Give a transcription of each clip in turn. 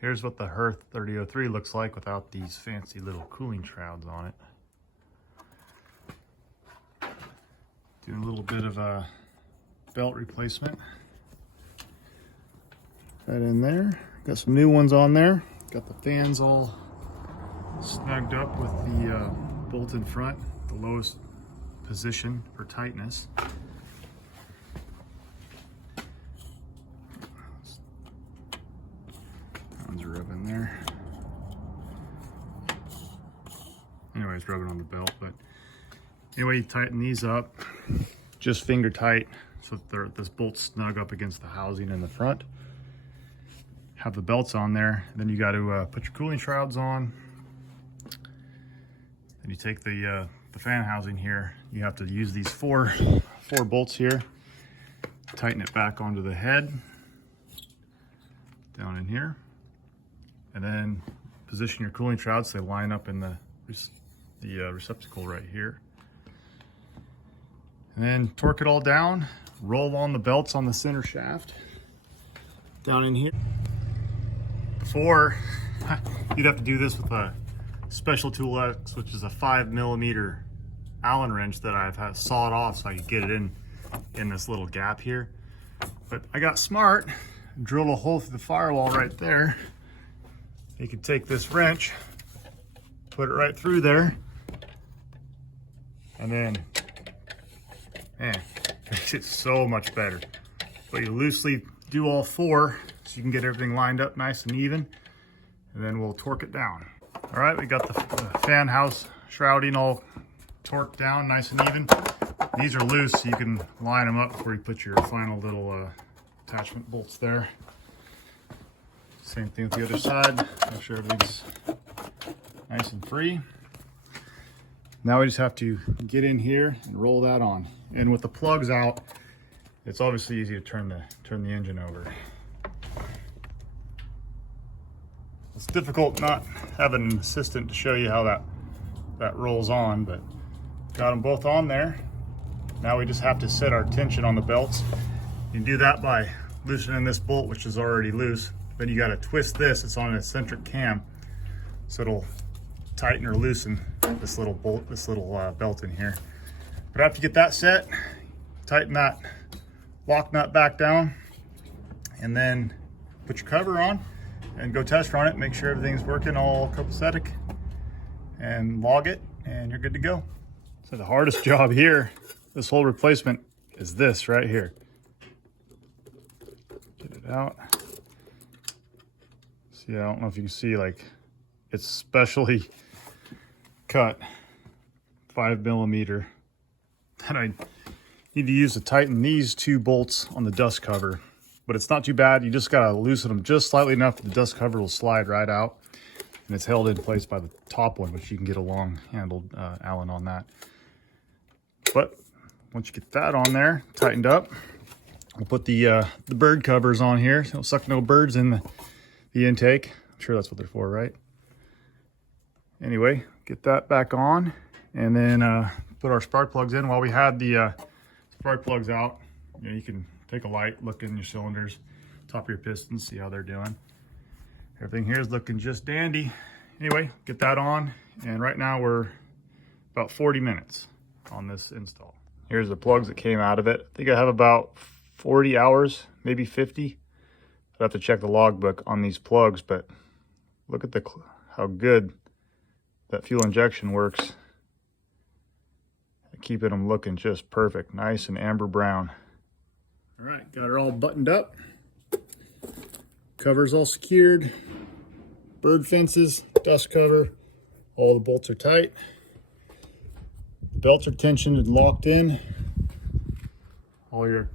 Here's what the Hirth 3003 looks like without these fancy little cooling shrouds on it. Doing a little bit of a belt replacement. Right in there. Got some new ones on there. Got the fans all snugged up with the bolt in front, the lowest position for tightness. One's rubbing there. Anyways, rubbing on the belt, but anyway, you tighten these up just finger tight so that this bolt's snug up against the housing in the front. Have the belts on there, then you got to put your cooling shrouds on. Then you take the fan housing here. You have to use these four bolts here. Tighten it back onto the head, down in here, and then position your cooling shrouds so they line up in the receptacle right here. And then torque it all down. Roll on the belts on the center shaft down in here. Before, you'd have to do this with a Special Tool X, which is a 5mm Allen wrench that I've had sawed off so I could get it in this little gap here. But I got smart, drilled a hole through the firewall right there. You could take this wrench, put it right through there, and then, man, makes it so much better. But you loosely do all four so you can get everything lined up nice and even, and then we'll torque it down. All right, we got the fan house shrouding all torqued down nice and even. These are loose, so you can line them up before you put your final little attachment bolts there. Same thing with the other side. Make sure everything's nice and free. Now we just have to get in here and roll that on. And with the plugs out, it's obviously easy to turn the engine over. It's difficult not having an assistant to show you how that rolls on, but got them both on there. Now we just have to set our tension on the belts. You can do that by loosening this bolt, which is already loose. Then you got to twist this. It's on an eccentric cam, so it'll tighten or loosen this little bolt, this little belt in here. But after you get that set, tighten that lock nut back down, and then put your cover on and go test run it. Make sure everything's working all copacetic, and log it, and you're good to go. So the hardest job here, this whole replacement, is this right here. Get it out. See, I don't know if you can see, like, it's specially cut 5mm that I need to use to tighten these two bolts on the dust cover. But it's not too bad. You just gotta loosen them just slightly enough that the dust cover will slide right out, and it's held in place by the top one, which you can get a long handled Allen on that. But once you get that on there, tightened up, we'll put the bird covers on here. So don't suck no birds in the intake. I'm sure that's what they're for, right? Anyway, get that back on, and then put our spark plugs in. While we had the spark plugs out, you can take a light, look in your cylinders, top of your pistons, see how they're doing. Everything here is looking just dandy. Anyway, get that on, and right now we're about 40 minutes on this install. Here's the plugs that came out of it. I think I have about 40 hours, maybe 50. I have to check the logbook on these plugs, but look at how good that fuel injection works. Keeping them looking just perfect, nice and amber brown. All right, got it all buttoned up. Covers all secured. Bird fences, dust cover, all the bolts are tight. The belts are tensioned and locked in. All your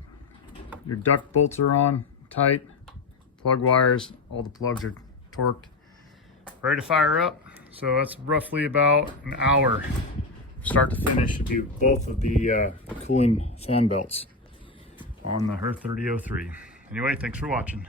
duct bolts are on tight. Plug wires, all the plugs are torqued. Ready to fire up. So that's roughly about an hour start to finish to do both of the cooling fan belts on the Hirth 3003. Anyway, thanks for watching.